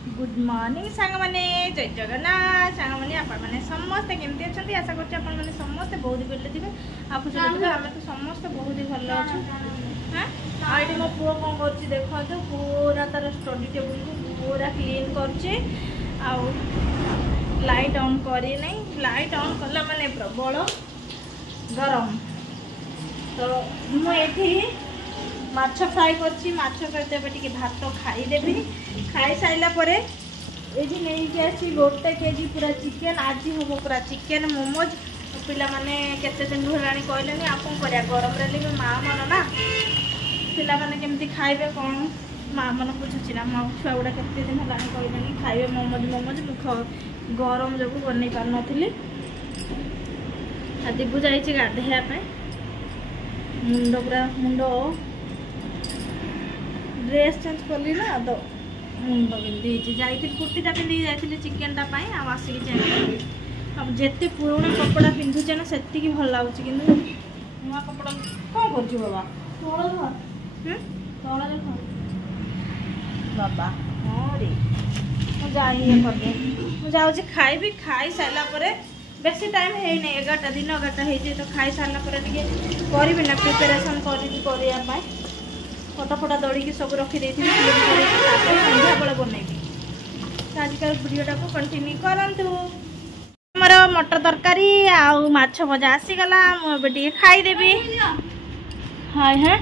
good morning सांग माने जय जगन्नाथ सांग माने आपण माने समस्त केमती अछंती आशा करछ आपण माने समस्त बहुत भले दिबे आप सुनिबे हम तो समस्त बहुत ही भलो अछु हां आइडी मो पुओ कोन करछि देखो तो पूरा तार स्टडी टेबल को पूरा क्लीन करछि आ लाइट ऑन करी नहीं लाइट ऑन करला माने प्रबल गरम तो मु एठी माछ फ्राई करछि माछ सहित टिके भात खाई देबी खाई साइला परे एठी नै के आछि 1 केजी पूरा चिकन आज हो पूरा चिकन मोमोज पिला माने केते दिन होलानी कहलेनी आपन करिया गरम रेली मां मन ना पिला माने केमती खाइबे कोन मां मन पूछुछि ना मां छुआ गुडा केते दिन होलानी कहलेनी खाइबे मोमोज मोमोज मु गरम जबु बनै पार नथिली आ दिबु जाई छि गाधेया पे मुंडो पूरा मुंडो ड्रेस चेंज करली ना तो मुंड पिंधि जाइए कुर्तीटा पिंधि जाइए चिकेन टाइम आसिक चेंज करी अब जिते पुराना कपड़ा पिंधुचे ना से भल लगुच कि नुआ कपड़ा कौन कर बाबा बाबा हाँ रे मुझे खाइबी खाई सारा बेसी टाइम है नहीं 11टा दिन 11टा है तो खाई सारा करी ना प्रिपेरेसन करने फटाफटा दौड़ी की सब रखी संध्या बेले बनैबी आजकल वीडियोटा को कंटिन्यू करंतु हमर मटर तरकारी आउ माछ भजा आसीगला मुझे खाईदेवी हाय है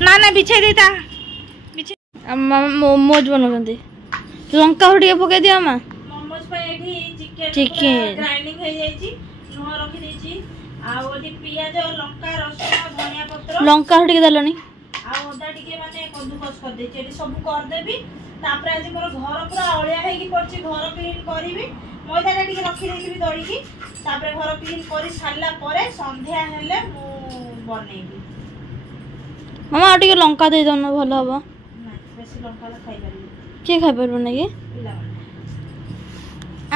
ना ना बिछे देता मोमोज बनाते लंका टे पकई दिया माँ मोमोज चिकेन ग्राइंडिंग हो जाइए लुण रखी पियाज लंका रसुण धनिया पत्र लंका टे देलनी आधा टिके माने कद्दूकस कर दे चेडी सब कर देबी तापर आज मोर घर पूरा अळिया हे की पड़ची घर क्लीन करिवि मैदाटा टिके रखी देबी दड़ी की तापर घर क्लीन करि सारला परे संध्या हेले मु बनेबी मामा आ टिके लंका दे दन भलो हबो ना बेसी लंका ला खाइ परबी के खाइ परबो ना की पिला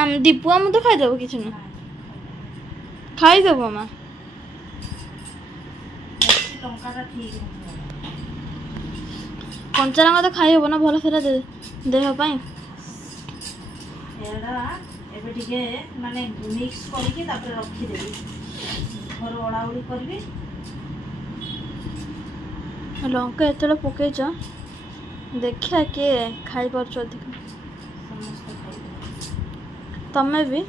आम दीपु हम तो खाइ देबो किछ ना खाइ देबो मामा बेसी लंका ता ठीक कंचा रंग तो खाई हो ना भल से देह माने मिक्स करके रखीदेवी घर ओड़ाउड़ी करी लंका एत पकईच देखा किए खाई पार्छ अधिक तमें भी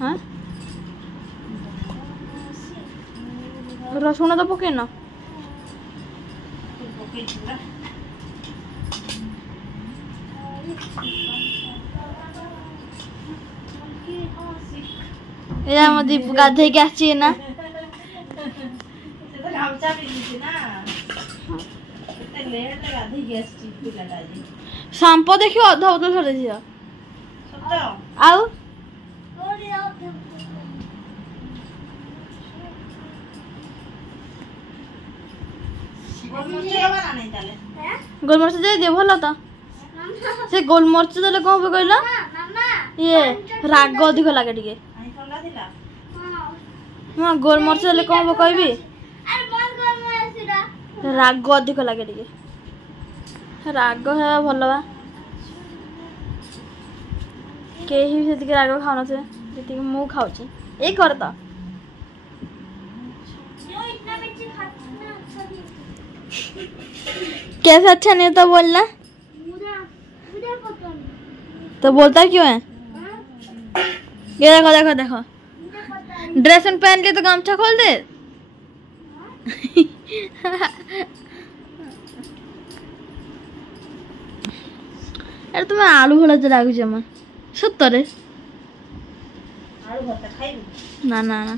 हाँ रसुण तो पकईन दीप गाधे के आसी ना सांपो देखियो अधा बोतल छड़े दिया आउ गोलमर्च दे दे भल तो से गोलमर्च देले कौन कहला ये राग अधिक लगे टिके हाँ गोलमर्च देले कौन कहबी राग अधिक लगे टिके राग है भल बा केही से राग खाऊ न मु खाऊची ए कर तो कैसे अच्छा नहीं होता बोलना तो बोलता क्यों है ये देखो देखो देखो ड्रेस पहन लिए तो गमछा खोल दे अरे तुम्हें आलू भला लागुच माँ सतरे ना ना ना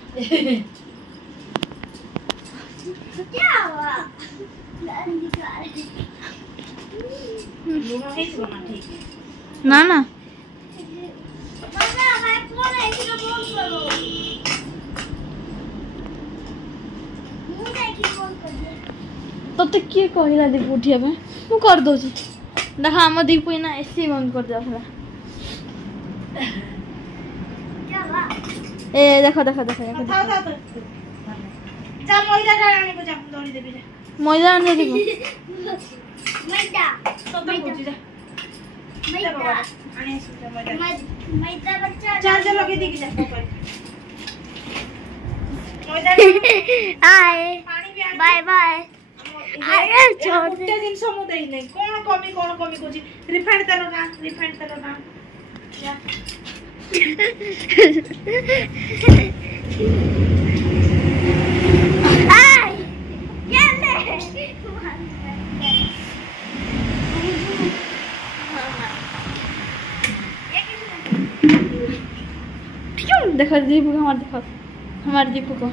ना ना तो किए कहला दीप उठिया मु कर दौची देख आम दीप ना एसी बंद कर दिया ए देखो देखो देखो मैदा आने देखो मैदा चार्जर लगे दी जा बाय बाय जिनस मु देई नै कोन कमी कोची रिफाइंड तेल ना या देखो दीपू को हमारे दीपू को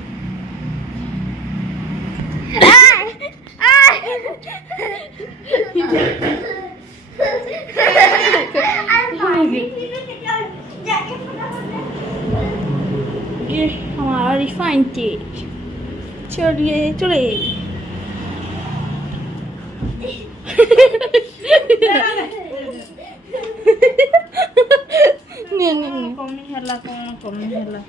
ये हमारा रिफाइंड तेल चलिए चले कमी हला कोन कमी हला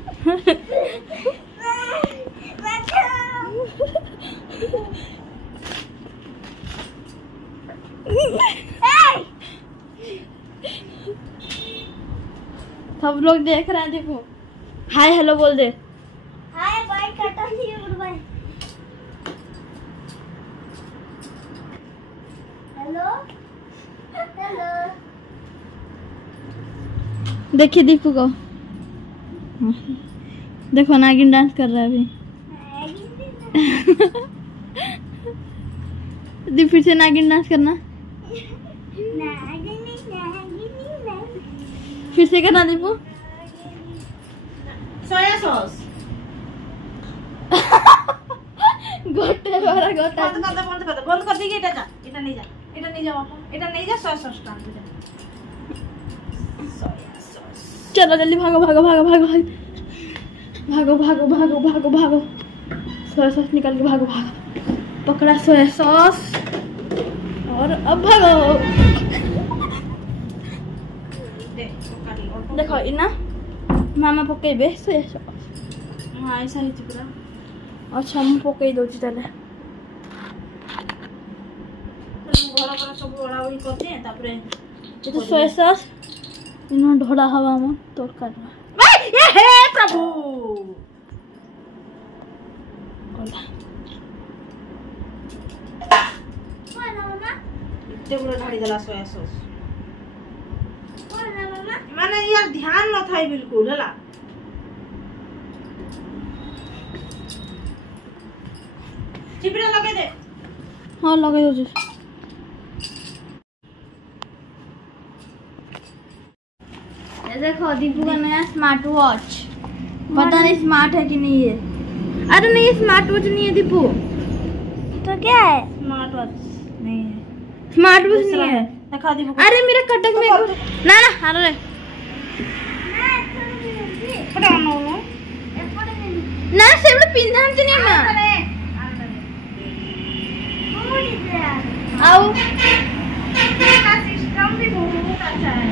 सब लोग देख रहे हैं देखो हाय हेलो बोल दे hi bye tata see you good bye hello hello देखिए दीपू को देखो नागिन डांस कर रहा है अभी दीप फिर से नागिन डांस करना फिर से करना दीपू सोया सॉस गोटे वाला गोटा बंद कर दी এটা যা এটা নিয়ে যা বাবা এটা নিয়ে যা সয়া সস টা আনতে যা सोया सॉस चलो जल्दी भागो भागो भागो भागो भागो भागो भागो भागो भागो सोया सॉस निकाल के भागो भागो पकड़ा सोया सॉस और अब भागो देखो इना मामा पकेबे सोया सॉस हां ऐसा ही पूरा अच्छा हम पकई दो ताले घर पर सब ओड़ा ओड़ी करते हैं तापरे ये तो सोया सॉस इना ढोड़ा हवा में तोड़कर ए हे प्रभु इतने पूरा ढाड़ी दला सोया सॉस माने यार ध्यान न था बिल्कुल हला चिपड़ा लगे दे हां लगे हो ये देखो दीपू का नया स्मार्ट वॉच पता नहीं स्मार्ट है कि नहीं है अरे नहीं स्मार्ट वॉच नहीं है दीपू तो क्या है स्मार्ट वॉच नहीं है स्मार्ट वॉच नहीं है दिखा दी अरे मेरा कटक में ना ना अरे पटा नो ना सेवड़ पिंधान से नहीं ना आओ सिस्टम भी बहुत अच्छा है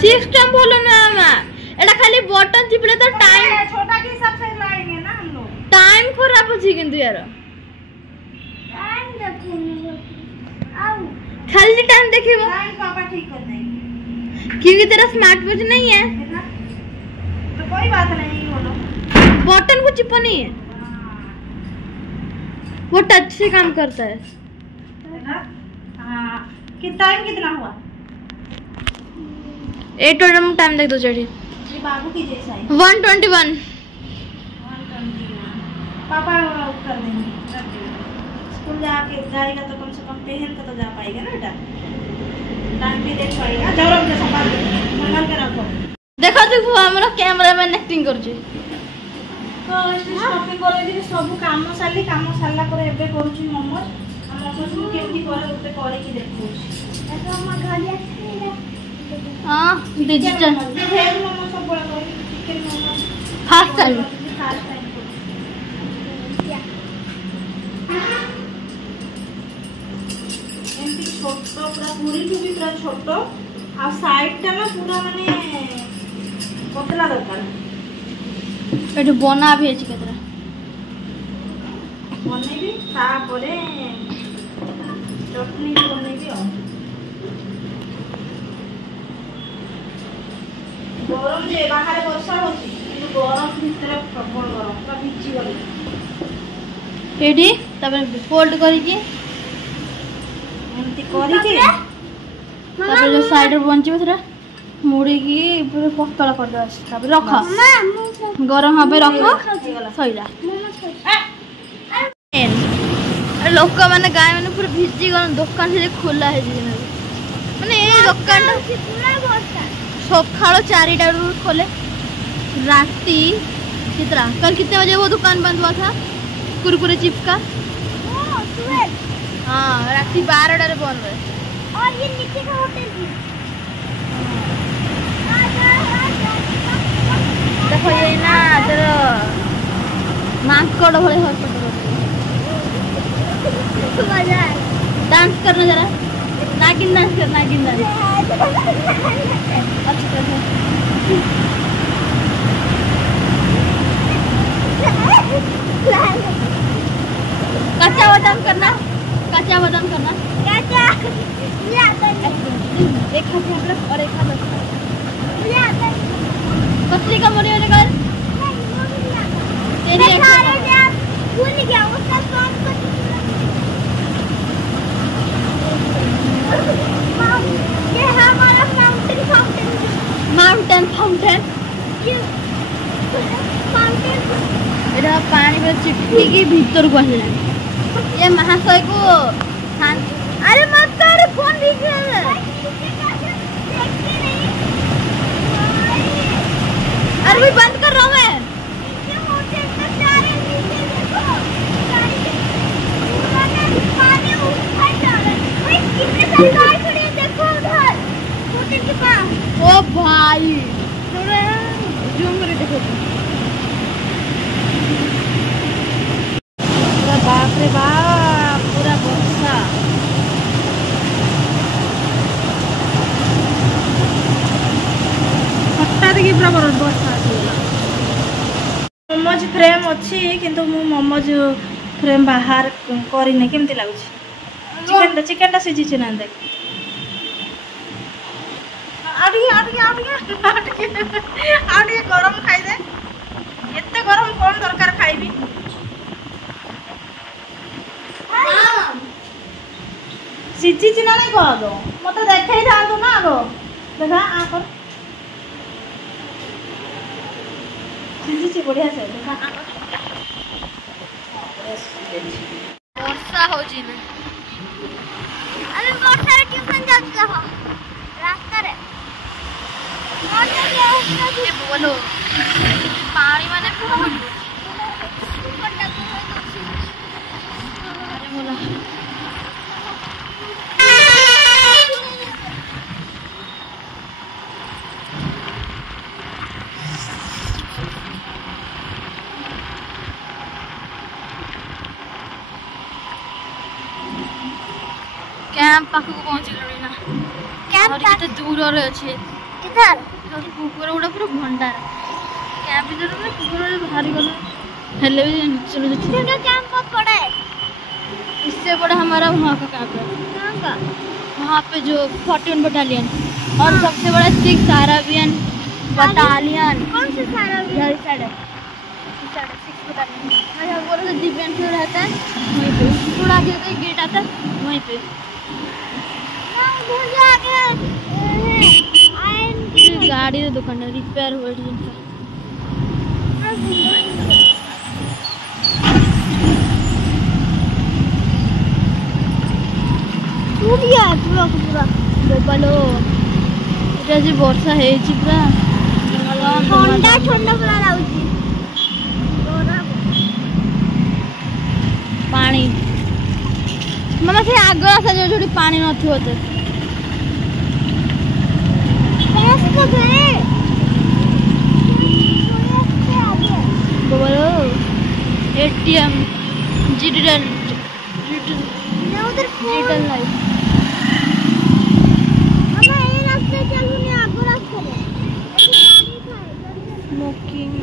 सिस्टम बोलो ना मैं एटा खाली बटन चिपले तो टाइम छोटा के हिसाब से लाएंगे ना हम लोग टाइम खराब हो छी किंतु यार टाइम देखो आओ खाली टाइम देखिबो टाइम पापा ठीक कर देंगे क्योंकि तेरा स्मार्ट वॉच नहीं है तो कोई बात नहीं बोलो बटन को चिपनी है वो टच से काम करता है हाँ कि टाइम कितना हुआ 8 टोटल टाइम देख दो चढ़ी ये बाबू की जैसा है 121 पापा कर देंगे स्कूल जाके जाएगा तो कम से कम पहन के तो जा पाएगा ना बेटा टाइम भी देख पाएगा जाओ अपने संभाल के रखो देखो तू हमरा कैमरामैन एक्टिंग कर छी तो शॉपिंग करे दी सब काम सारला पर एबे करूची मोमोज मोमोज को केमती करे उते करे की देखो ऐसा हम घर आछे हां डिजिटल भेज मोमोज सब बड़ा करे चिकन मोमोज फास्ट टाइम एमती छोटो पूरा पूरी टू भी पूरा छोटो आ साइड टा ना पूरा माने पतला दरकार एटू बना भी अछि केतरा बनेबी तापरे चटनी बनेबी आ गरम जे बाहर वर्षा होची किंतु गरम भीतर प्रबल गरम पूरा भिजी गली एडी तबे फोल्ड करके एमती करिके तबे जो साइड रे बंचिबो थरा मुड़ी की पूरा पतला कर दे तबे रख गरम हबे रख सइला लोक माने गाय माने पूरा भिजी गन दुकान से खोला है माने ए दुकान पूरा वर्षा सकाल 4टा खोले राती कितना कल कितने बजे वो दुकान बंद हुआ था कुरकुरे चिप्स का हाँ राती 12टा रे बंद हुए और ये नीचे का होटल भी देखो ये ना तेरा मांकड़ भले हॉस्पिटल मजा है डांस करना जरा नागिन डांस कर नागिन डांस अच्छा करना कच्चा बादाम करना कच्चा बादाम करना क्या क्या एक हाथ में रख और एक हाथ में पतली का मोरी होने का तेरी भूल गया उसका सॉन्ग ये हमारा फाउंटेन माउंटेन फाउंटेन फाउंटेन एटा पानी में चिपकी की भीतर को आसे ये महाशय को अरे मत कर फोन भीग रहा है अरे भी बंद कर रहा हूँ मैं ओ भाई थोड़ा जूम करके देखो पूरा बाप रे बाप पूरा वर्षा हठात कि पूरा वर्षा आसीगला मोमोज फ्रेम अच्छी किंतु मु मोमोज फ्रेम बाहर करिने केमती लागुची चिकन सिझी ना देख आगे गरम खाई दे एते गरम कौन दरकार खाइबी सिझी ना नहीं कह दो मत देखे था ना आगो देखा आ कर सिझी बढ़िया से देखा वर्षा हो जी ना अरे वर्षा रे ट्यूशन जात हो रास्ता रे ये बोलो पानी माने बहुत अरे बोला कैंप पाखु को पहुंच गलनी ना कैंप और किते दूर रे अछि किधर कुकुर उड़ा पूरा भंडार कैंप इधर में कुकुर भारी गल हेले भी चलो जी तुमने कैंप कब पड़ा है इससे बड़ा हमारा वहाँ का कैंप है कहां का वहाँ पे जो 41 बटालियन और सबसे बड़ा 6 अरेबियन बटालियन कौन से सारा इधर साइड है इस साइड 6 बटालियन मैं बोल रहा था डिफेंस में रहता है वहीं पे थोड़ा आगे का गेट आता है वहीं पे मुझे आगे गाड़ी रे दुकान रिपेयर हो रही है टूटिया पूरा पूरा बोलो এটা যে বর্ষা হয়েছে পুরা ঠান্ডা ঠান্ডা পুরা লাগুଛି ପାଣି ମାନେ ସେ ଆଗ ରାସ୍ତା ଯୋଉଠି ପାଣି ନଥିବ ତ रास्ता गए बोलो एटीएम डिजिटल मैं उधर डिजिटल लाइफ हमें ये रास्ते चलूं नहीं आगे रास्ते में स्मोकिंग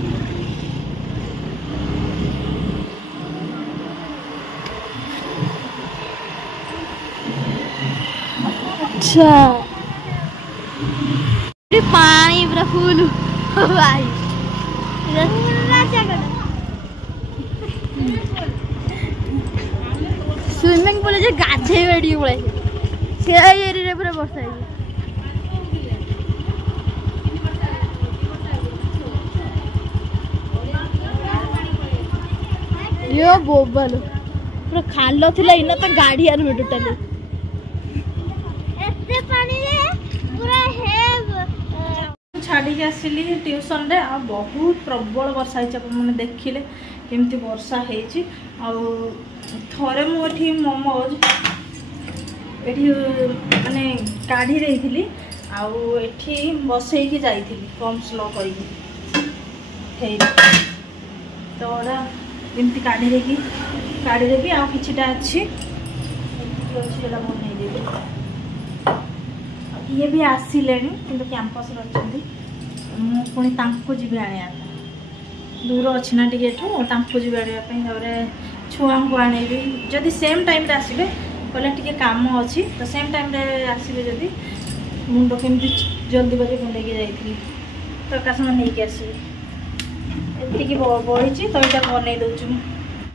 अच्छा पानी पूरा फुल भाई स्विमिंग पूल जो गाधे बेड़ी पड़े से एरिया पूरा वर्षा है यो बोबल पूरा खाल थिला इना तो गाड़ी आर में टोटली एते पानी रे पूरा हे छाड़ी के आसिली ट्यूशन रे आ बहुत प्रबल वर्षा है आप मैंने देखिले केमती वर्षा है थरे मुझे मोमोज ये माने काढ़ी रही आठी बसई जाइली कम स्लो कर तो एमती काढ़ी भी आ किछिटा अच्छी बनईदेवी ये भी आसिले कि कैंपस अच्छा पुणी जी आने दूर अच्छी ना टे जी आने छुआ को आनेबी जदि सेम टाइम आसबे कहले टे काम अच्छी तो सेम टाइम आसबे जदि मुंड केमती जल्दी बजे कुंडे जाइली तो एका समय नहीं आसबे एमती बढ़ी तो यहाँ बनई दूँ